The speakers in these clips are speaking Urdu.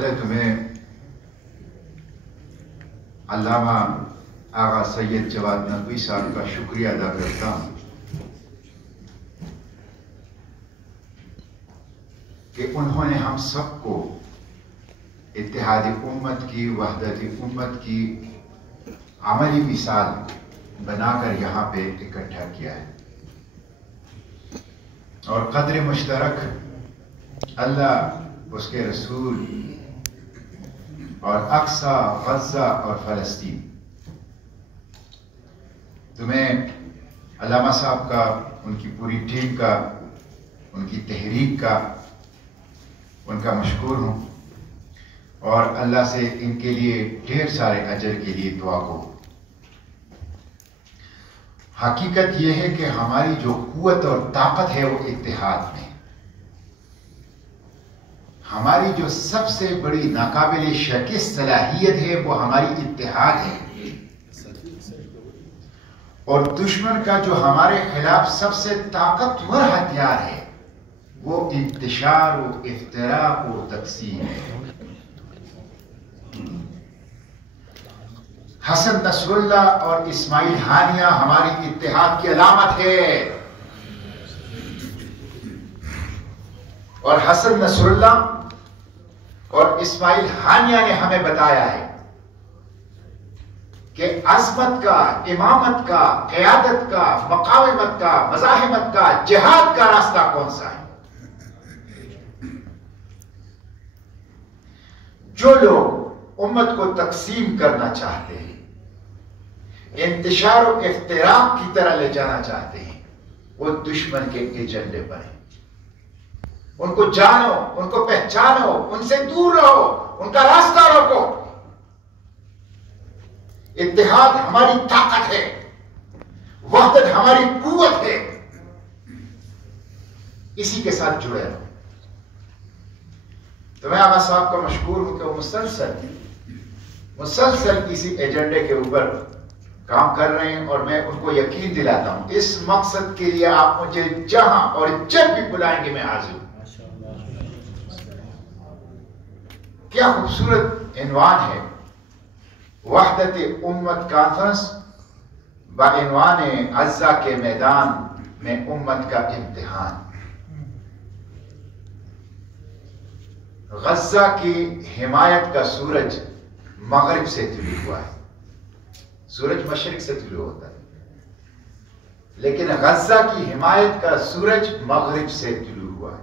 پہلے تمہیں علامہ آغا سید جواد نقوی صاحب کا شکریہ ادا کرتا ہوں کہ انہوں نے ہم سب کو اتحاد امت کی، وحدت امت کی عملی مثال بنا کر یہاں پہ اکٹھا کیا ہے، اور قدر مشترک اللہ، اس کے رسول اور اقصی، غزہ اور فلسطین۔ تمہیں علامہ صاحب کا، ان کی پوری ٹیم کا، ان کی تحریک کا، ان کا مشکور ہوں، اور اللہ سے ان کے لیے ڈھیر سارے اجر کے لیے دعا کو۔ حقیقت یہ ہے کہ ہماری جو قوت اور طاقت ہے وہ اتحاد میں، ہماری جو سب سے بڑی ناقابل شکست صلاحیت ہے وہ ہماری اتحاد ہے، اور دشمن کا جو ہمارے خلاف سب سے طاقتور ہتھیار ہے وہ انتشار و افتراق و تقسیم ہے۔ حسن نصر اللہ اور اسماعیل ہانیہ ہماری اتحاد کی علامت ہے، اور حسن نصر اللہ اور اسماعیل ہانیہ نے ہمیں بتایا ہے کہ عظمت کا، امامت کا، قیادت کا، مقاومت کا، مزاحمت کا، جہاد کا راستہ کون سا ہے۔ جو لوگ امت کو تقسیم کرنا چاہتے ہیں، انتشار و افتراق کی طرح لے جانا چاہتے ہیں، وہ دشمن کے ایجنڈے پر ہیں۔ ان کو جانو، ان کو پہچانو، ان سے دور رہو، ان کا راستہ روکو۔ اتحاد ہماری طاقت ہے، وحدت ہماری قوت ہے، اسی کے ساتھ جڑے رہو۔ تو میں آغا صاحب کا مشکور ہوں کہ وہ مسلسل کسی ایجنڈے کے اوپر کام کر رہے ہیں، اور میں ان کو یقین دلاتا ہوں اس مقصد کے لیے آپ مجھے جہاں اور جب بھی بلائیں گے میں حاضر ہوں۔ کیا خوبصورت عنوان ہے، وحدت امت کانفرنس بعنوان غزہ کے میدان میں امت کا امتحان۔ غزہ کی حمایت کا سورج مغرب سے طلوع ہوا ہے، سورج مشرق سے طلوع ہوتا ہے، لیکن غزہ کی حمایت کا سورج مغرب سے طلوع ہوا ہے۔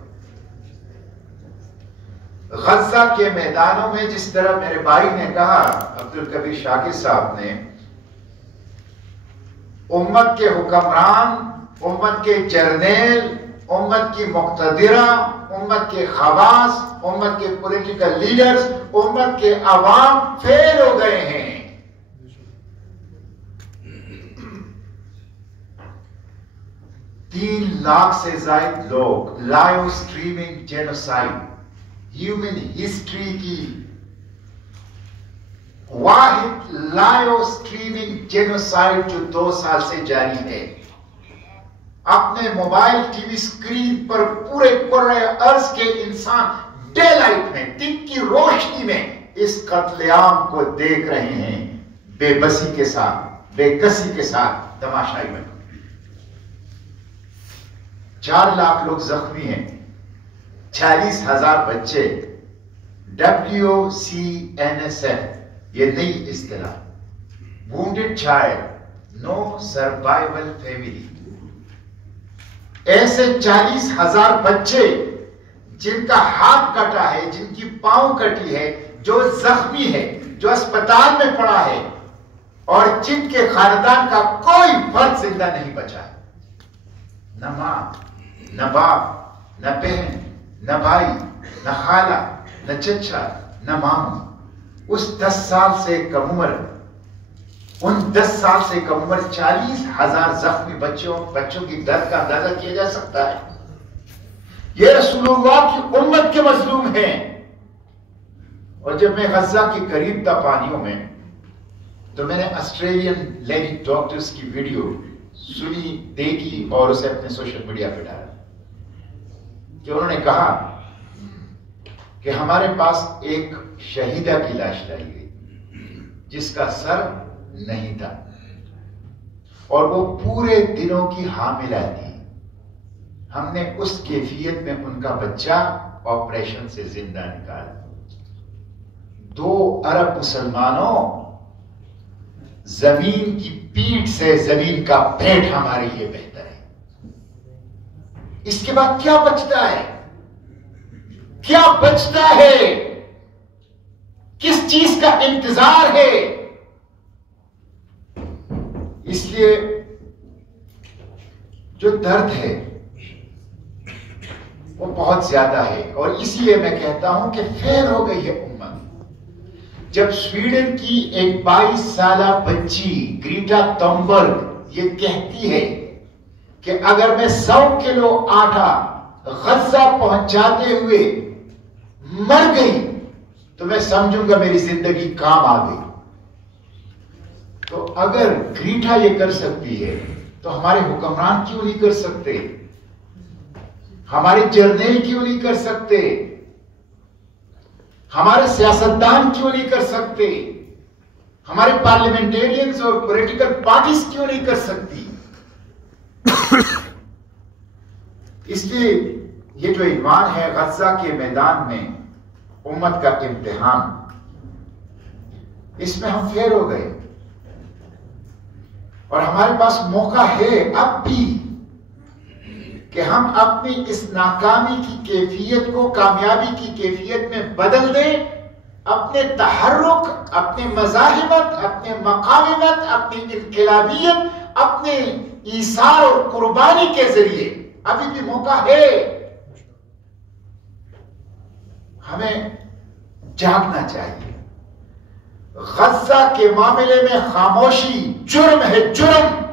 غزہ کے میدانوں میں جس طرح میرے بھائی نے کہا، عبدالکبیر شاکر صاحب نے، امت کے حکمران، امت کے جرنیل، امت کی مقتدرہ، امت کے خواص، امت کے پولیٹیکل لیڈرز، امت کے عوام فیل ہو گئے ہیں۔ 3 لاکھ سے زائد لوگ، live streaming genocide, human history کی واحد لائیو سٹریمنگ جینوسائیڈ جو 2 سال سے جاری ہے، اپنے موبائل ٹی وی سکرین پر پورے کرۂ ارض کے انسان ڈے لائٹ میں، دن کی روشنی میں اس قتل عام کو دیکھ رہے ہیں، بے بسی کے ساتھ، بے کسی کے ساتھ، تماشائی میں۔ 4 لاکھ لوگ زخمی ہیں، 40,000 بچے۔ WCNSF یہ نئی اصطلاح، wounded child no survival family، ایسے 40,000 بچے جن کا ہاتھ کٹا ہے، جن کی پاؤں کٹی ہے، جو زخمی ہے، جو اسپتال میں پڑا ہے، اور جن کے خاندان کا کوئی فرد زندہ نہیں بچا ہے، نہ ماں، نہ باپ، نہ بہن، نہ بھائی، نہ خالہ، نہ چچا، نہ ماموں۔ اس 10 سال سے کم عمر، ان 10 سال سے کم عمر 40,000 زخمی بچوں کی درد کا اندازہ کیا جا سکتا ہے۔ یہ رسول اللہ کی امت کے مظلوم ہیں۔ اور جب میں غزہ کے قریب تھا پانیوں میں، تو میں نے آسٹریلین لیڈی ڈاکٹرز کی ویڈیو سنی، دیکھی، اور اسے اپنے سوشل میڈیا پہ ڈالا کہ انہوں نے کہا کہ ہمارے پاس ایک شہیدہ کی لاش لائی گئی جس کا سر نہیں تھا اور وہ پورے دنوں کی حاملہ تھی. ہم نے اس کیفیت میں ان کا بچہ آپریشن سے زندہ نکالا. 2 ارب مسلمانوں، زمین کی پیٹھ سے زمین کا پیٹ ہمارے لیے بہتر ہے. اس کے بعد کیا بچتا ہے؟ کیا بچتا ہے؟ کس چیز کا انتظار ہے؟ اس لیے جو درد ہے وہ بہت زیادہ ہے، اور اسی لیے میں کہتا ہوں کہ فیل ہو گئی ہے امت. جب سویڈن کی ایک 22 سالہ بچی گریٹا تھنبرگ یہ کہتی ہے کہ اگر میں 100 کلو آٹا غزہ پہنچاتے ہوئے مر گئی تو میں سمجھوں گا میری زندگی کام آ گئی. تو اگر گریٹا یہ کر سکتی ہے تو ہمارے حکمران کیوں نہیں کر سکتے؟ ہمارے جرنیل کیوں نہیں کر سکتے؟ ہمارے سیاستدان کیوں نہیں کر سکتے؟ ہمارے پارلیمنٹیرینز اور پولیٹیکل پارٹیز کیوں نہیں کر سکتی؟ اس لیے یہ جو عنوان ہے غزہ کے میدان میں امت کا امتحان، اس میں ہم فیل ہو گئے، اور ہمارے پاس موقع ہے اب بھی کہ ہم اپنی اس ناکامی کی کیفیت کو کامیابی کی کیفیت میں بدل دیں. اپنے تحرک، اپنے مزاحمت، اپنے مقاومت، اپنی انقلابیت، اپنے ایثار اور قربانی کے ذریعے ابھی بھی موقع ہے. ہمیں جاگنا چاہیے. غزہ کے معاملے میں خاموشی جرم ہے، جرم.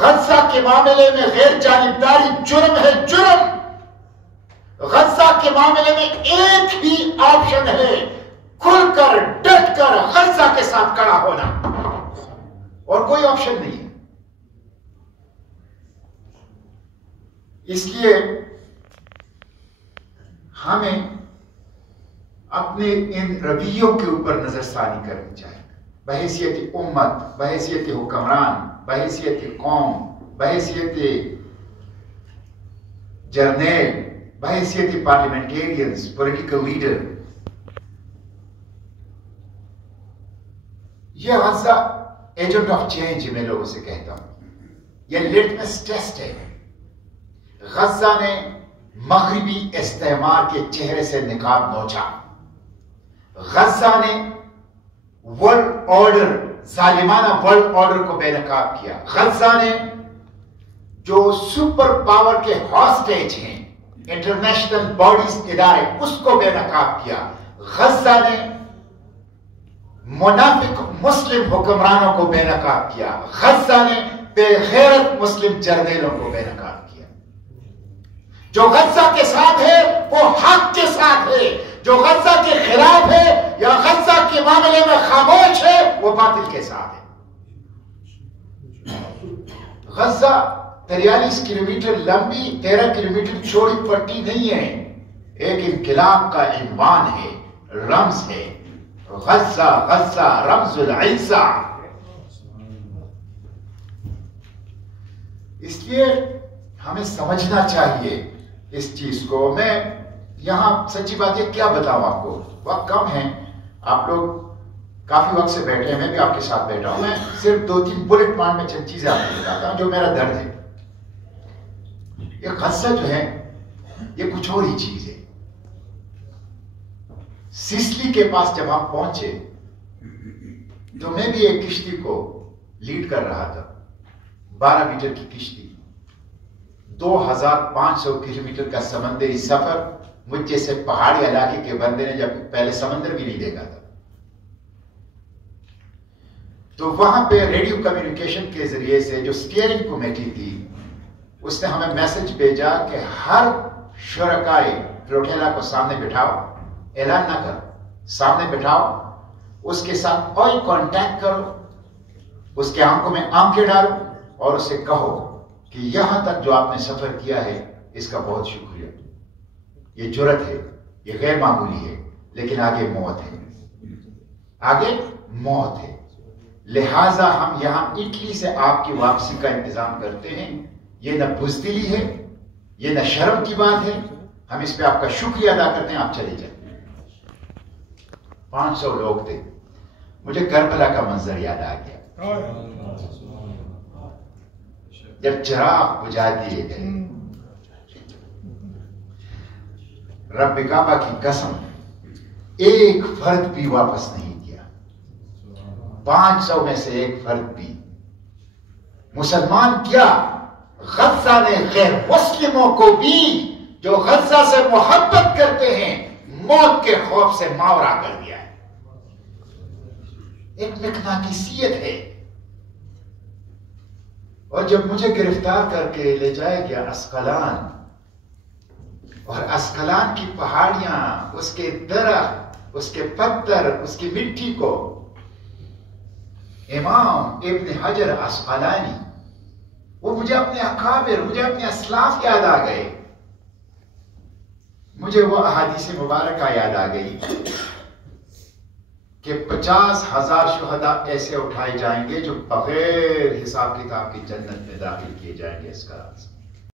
غزہ کے معاملے میں غیر جانبداری جرم ہے، جرم. غزہ کے معاملے میں ایک ہی آپشن ہے، کھل کر ڈٹ کر غزہ کے ساتھ کھڑا ہونا، اور کوئی آپشن نہیں ہے. اس لیے ہمیں اپنے ان رویوں کے اوپر نظر ثانی کرنی چاہیے، بحیثیت امت، بحیثیت حکمران، بحیثیت قوم، بحیثیت جرنیل، بحیثیت پارلیمنٹیرینز، پولیٹیکل لیڈر. یہ غزہ ایجنٹ آف چینج میں لوگوں سے کہتا ہوں، یہ لٹمس ٹیسٹ ہے. غزہ نے مغربی استعمار کے چہرے سے نقاب نوچا. غزہ نے ورلڈ آرڈر، ظالمانہ ورلڈ آرڈر کو بے نقاب کیا. غزہ نے جو سپر پاور کے ہاسٹیج ہیں، انٹرنیشنل باڈیز، ادارے، اس کو بے نقاب کیا. غزہ نے منافق مسلم حکمرانوں کو بے نقاب کیا. غزہ نے بے غیرت مسلم جرنیلوں کو بے نقاب کیا. جو غزہ کے ساتھ ہے وہ حق کے ساتھ ہے، جو غزہ کے خلاف ہے یا غزہ کے معاملے میں خاموش ہے وہ باطل کے ساتھ ہے. غزہ 43 کلومیٹر لمبی 13 کلومیٹر چوڑی پٹی نہیں ہے، ایک انقلاب کا عنوان ہے، رمز ہے. غزہ، غزہ رمز العزہ. اس لیے ہمیں سمجھنا چاہیے اس چیز کو. میں یہاں سچی بات یہ کیا بتاؤں آپ کو، وقت کم ہے، آپ لوگ کافی وقت سے بیٹھے ہیں، میں بھی آپ کے ساتھ بیٹھا ہوں. میں صرف 2-3 بلٹ پوائنٹ میں چند چیزیں آپ کو بتاتا ہوں جو میرا درد ہے. یہ غزہ جو ہے یہ کچھ اور ہی چیز ہے. سسلی کے پاس جب ہم پہنچے تو میں بھی ایک کشتی کو لیڈ کر رہا تھا، 12 میٹر کی کشتی، 2500 کلومیٹر کا سمندری سفر. مجھ جیسے پہاڑی علاقے کے بندے نے جب پہلے سمندر بھی نہیں دیکھا تھا، تو وہاں پہ ریڈیو کمیونیکیشن کے ذریعے سے جو سٹیئرنگ کمیٹی تھی اس نے ہمیں میسج بھیجا کہ ہر شرکائے فلوٹیلا کو سامنے بٹھاؤ، اعلان نہ کرو، سامنے بٹھاؤ، اس کے ساتھ آئی کانٹیکٹ کرو، اس کے آنکھوں میں آنکھیں ڈالو اور اسے کہو کہ یہاں تک جو آپ نے سفر کیا ہے اس کا بہت شکریہ. یہ جرت ہے، یہ غیر معمولی ہے، لیکن آگے موت ہے، آگے موت ہے۔ لہٰذا ہم یہاں اٹلی سے آپ کی واپسی کا انتظام کرتے ہیں۔ یہ نہ بزدلی ہے، یہ نہ شرم کی بات ہے، ہم اس پہ آپ کا شکریہ ادا کرتے ہیں، آپ چلے جائیں۔ 500 لوگ تھے۔ مجھے کربلا کا منظر یاد آ گیا جب چراغ بجھا دیے گئے۔ رب کعبہ کی قسم، ایک فرد بھی واپس نہیں کیا، 500 میں سے ایک فرد بھی۔ مسلمان کیا، غزہ نے غیر مسلموں کو بھی جو غزہ سے محبت کرتے ہیں موت کے خوف سے ماورا کر دیا ہے۔ ایک مقناطیسیت ہے۔ اور جب مجھے گرفتار کر کے لے جایا گیا اسقلان، اور اسقلان کی پہاڑیاں، اس کے درخت، اس کے پتھر، اس کی مٹی کو امام ابن حجر اسقلانی، وہ مجھے اپنے اکابر، مجھے اپنے اسلاف یاد آ گئے، مجھے وہ احادیث مبارکہ یاد آ گئی کہ 50,000 شہداء ایسے اٹھائے جائیں گے جو بغیر حساب کتاب کی جنت میں داخل کیے جائیں گے۔ اس کا